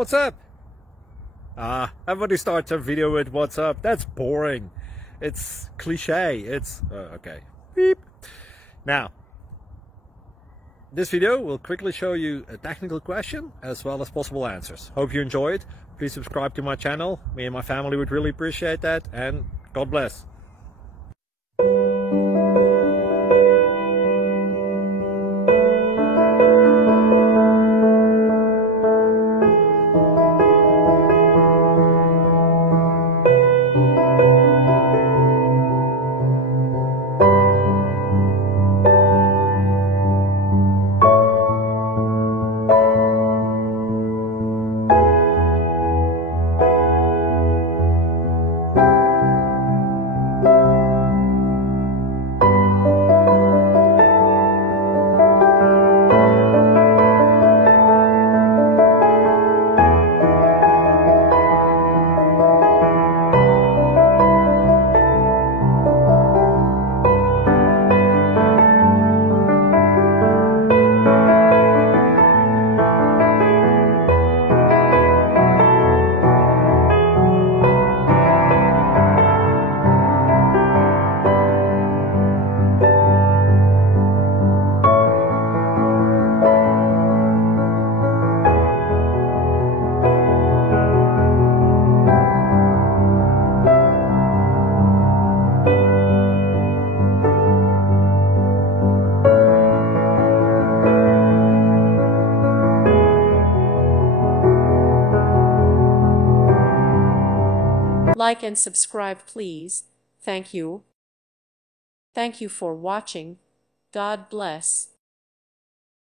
What's up? Everybody starts a video with what's up. That's boring. It's cliche. It's okay. Beep. Now, this video will quickly show you a technical question as well as possible answers. Hope you enjoy it. Please subscribe to my channel. Me and my family would really appreciate that, and God bless. Like and subscribe, please. Thank you. Thank you for watching. God bless.